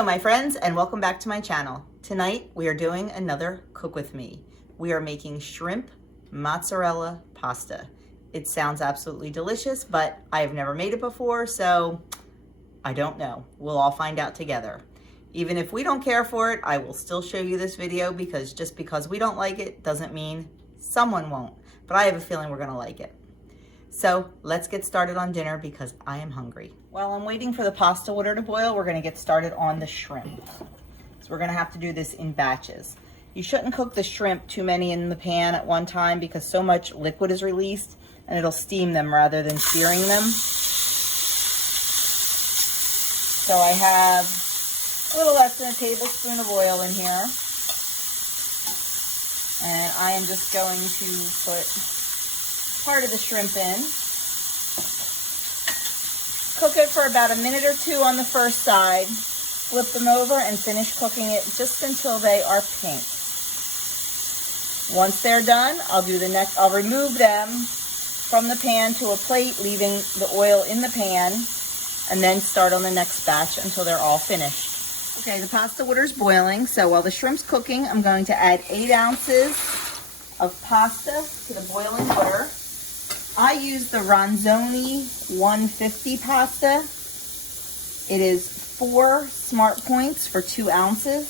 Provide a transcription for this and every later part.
Hello my friends, and welcome back to my channel. Tonight we are doing another cook with me. We are making shrimp mozzarella pasta. It sounds absolutely delicious, but I have never made it before, so I don't know. We'll all find out together. Even if we don't care for it, I will still show you this video because just because we don't like it doesn't mean someone won't. But I have a feeling we're gonna like it. So let's get started on dinner because I am hungry. While I'm waiting for the pasta water to boil, we're gonna get started on the shrimp. So we're gonna have to do this in batches. You shouldn't cook the shrimp too many in the pan at one time because so much liquid is released and it'll steam them rather than searing them. So I have a little less than a tablespoon of oil in here. And I am just going to put part of the shrimp in. Cook it for about a minute or two on the first side. Flip them over and finish cooking it just until they are pink. Once they're done, I'll remove them from the pan to a plate, leaving the oil in the pan, and then start on the next batch until they're all finished. Okay, the pasta water's boiling, so while the shrimp's cooking, I'm going to add 8 ounces of pasta to the boiling water. I use the Ronzoni 150 pasta. It is 4 smart points for 2 ounces.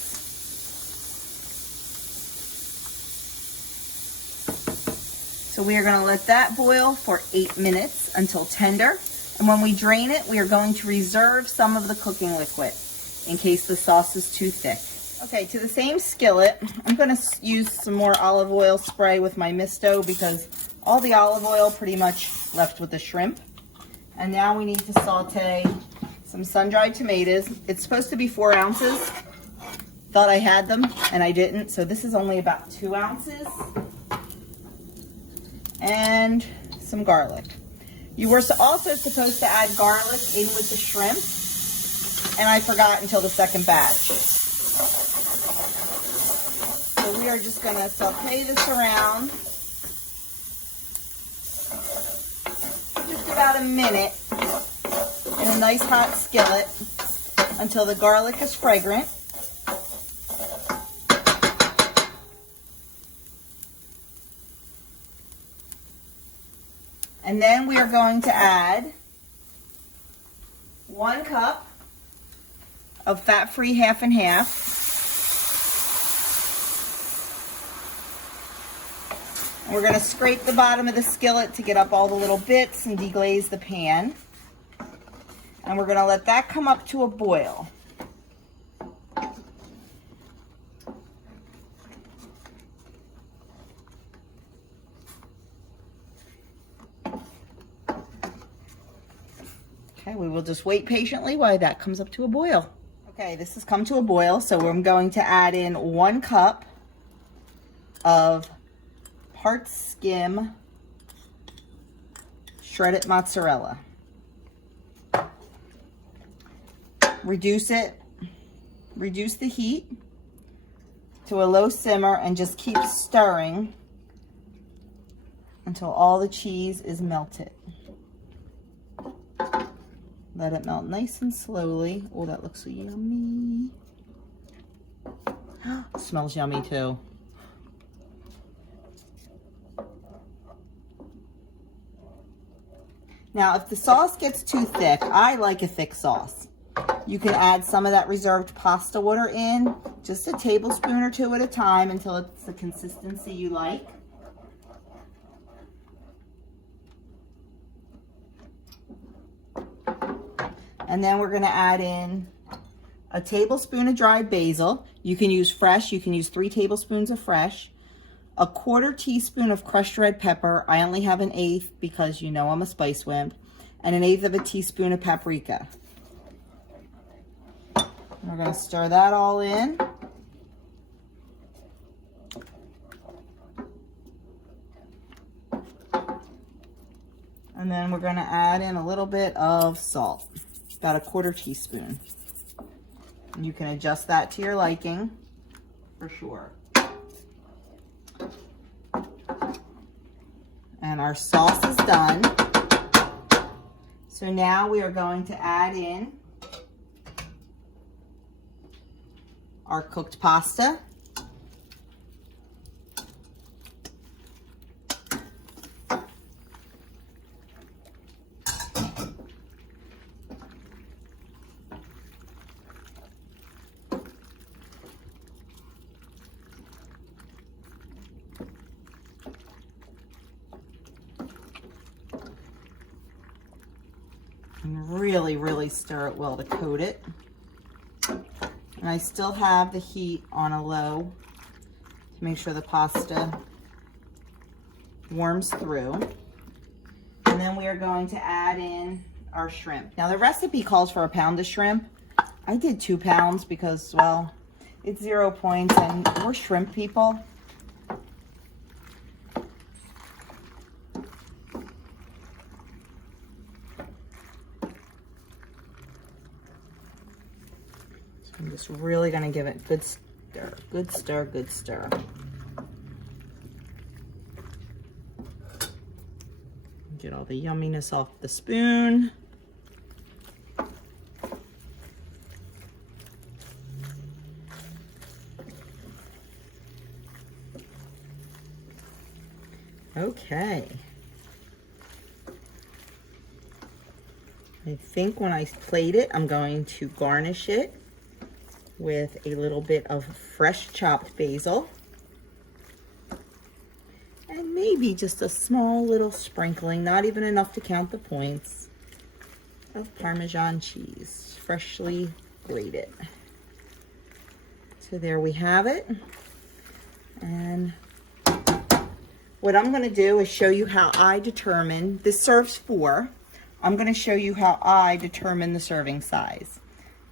So we are going to let that boil for 8 minutes until tender. And when we drain it, we are going to reserve some of the cooking liquid in case the sauce is too thick. Okay, to the same skillet, I'm going to use some more olive oil spray with my misto because all the olive oil pretty much left with the shrimp. And now we need to saute some sun-dried tomatoes. It's supposed to be 4 ounces. Thought I had them and I didn't, so this is only about 2 ounces. And some garlic. You were also supposed to add garlic in with the shrimp, and I forgot until the second batch. So we are just going to saute this around just about a minute in a nice hot skillet until the garlic is fragrant. And then we are going to add 1 cup of fat-free half and half. And we're going to scrape the bottom of the skillet to get up all the little bits and deglaze the pan. And we're going to let that come up to a boil. Okay, we will just wait patiently while that comes up to a boil. Okay, this has come to a boil, so I'm going to add in 1 cup of part skim shredded mozzarella. Reduce the heat to a low simmer and just keep stirring until all the cheese is melted. Let it melt nice and slowly. Oh, that looks so yummy. Smells yummy too. Now, if the sauce gets too thick, I like a thick sauce. You can add some of that reserved pasta water in, just a tablespoon or 2 at a time until it's the consistency you like. And then we're going to add in a tablespoon of dried basil. You can use fresh. You can use 3 tablespoons of fresh. A 1/4 teaspoon of crushed red pepper. I only have 1/8 because you know I'm a spice wimp. And 1/8 of a teaspoon of paprika. We're going to stir that all in. And then we're going to add in a little bit of salt. About a 1/4 teaspoon. And you can adjust that to your liking for sure. And our sauce is done. So now we are going to add in our cooked pasta. And really, really stir it well to coat it. And I still have the heat on a low to make sure the pasta warms through. And then we are going to add in our shrimp. Now the recipe calls for a pound of shrimp. I did 2 pounds because, well, it's 0 points and we're shrimp people. I'm just really gonna give it good stir, good stir, good stir. Get all the yumminess off the spoon. Okay. I think when I plate it, I'm going to garnish it with a little bit of fresh chopped basil and maybe just a small little sprinkling, not even enough to count the points, of Parmesan cheese, freshly grated. So there we have it. And what I'm going to do is show you how I determine, this serves 4. I'm going to show you how I determine the serving size.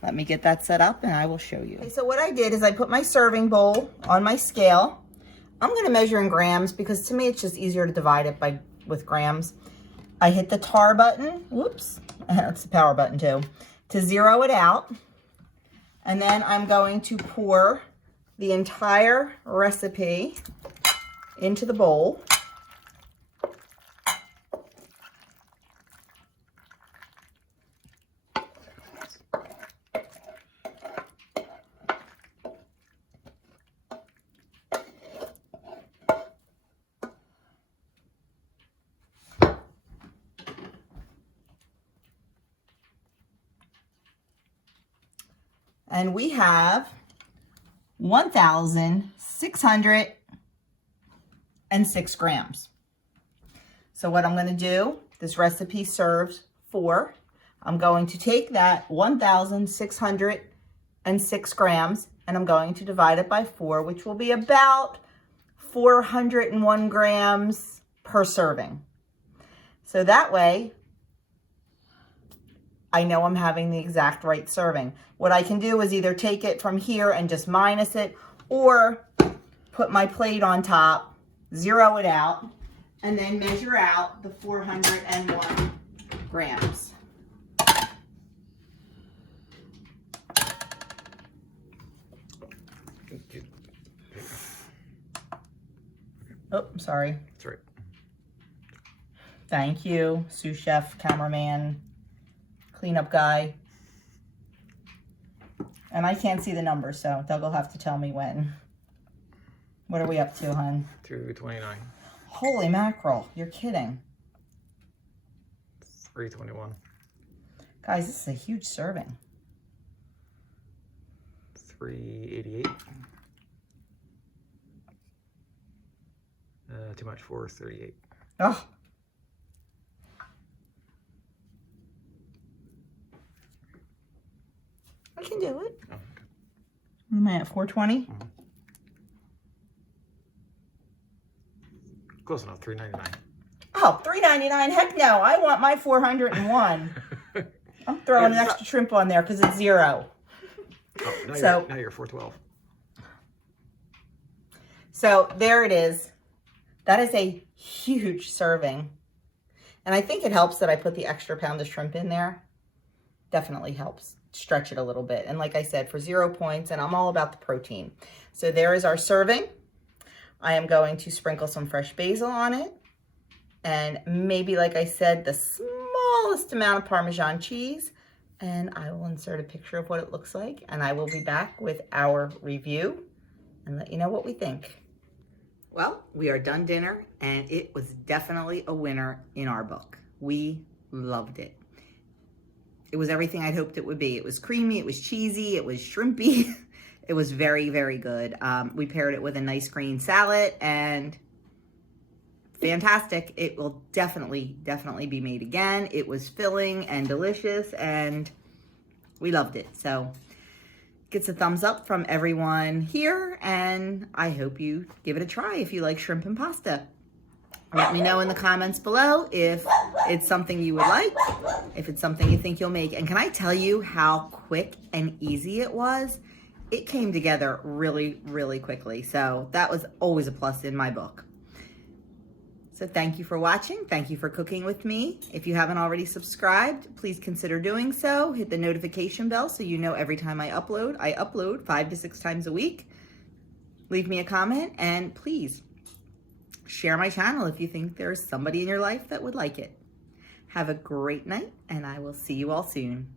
Let me get that set up and I will show you. Okay, so what I did is I put my serving bowl on my scale. I'm going to measure in grams because to me it's just easier to divide it with grams. I hit the tar button, whoops, that's the power button too, to zero it out. And then I'm going to pour the entire recipe into the bowl. And we have 1,606 grams. So what I'm going to do, this recipe serves 4. I'm going to take that 1,606 grams and I'm going to divide it by 4, which will be about 401 grams per serving. So that way, I know I'm having the exact right serving. What I can do is either take it from here and just minus it, or put my plate on top, zero it out, and then measure out the 401 grams. Oh, I'm sorry. That's right. Thank you, sous chef, cameraman, cleanup guy. And I can't see the number, so Doug will have to tell me when. What are we up to, hon? 229. Holy mackerel, you're kidding. 321. Guys, this is a huge serving. 388. Too much, 438. Oh. I can do it. Oh, okay. What am I at, 420? Mm-hmm. Close enough, 399. Oh, $3.99? Heck no, I want my 401. I'm throwing an extra shrimp on there because it's 0. Oh, now, now you're 412. So there it is. That is a huge serving. And I think it helps that I put the extra pound of shrimp in there. Definitely helps stretch it a little bit. And like I said, for 0 points, and I'm all about the protein. So there is our serving. I am going to sprinkle some fresh basil on it. And maybe, like I said, the smallest amount of Parmesan cheese. and I will insert a picture of what it looks like, and I will be back with our review and let you know what we think. Well, we are done dinner, and it was definitely a winner in our book. We loved it. It was everything I'd hoped it would be. It was creamy, it was cheesy, it was shrimpy. It was very, very good. We paired it with a nice green salad, and fantastic. It will definitely be made again. It was filling and delicious, and we loved it. So gets a thumbs up from everyone here, and I hope you give it a try if you like shrimp and pasta. Let me know in the comments below if it's something you would like, if it's something you think you'll make. And can I tell you how quick and easy it was? It came together really, really quickly. So that was always a plus in my book. So thank you for watching. Thank you for cooking with me. If you haven't already subscribed, please consider doing so. Hit the notification bell so you know every time I upload. I upload 5 to 6 times a week. Leave me a comment, and please share my channel if you think there's somebody in your life that would like it. Have a great night, and I will see you all soon.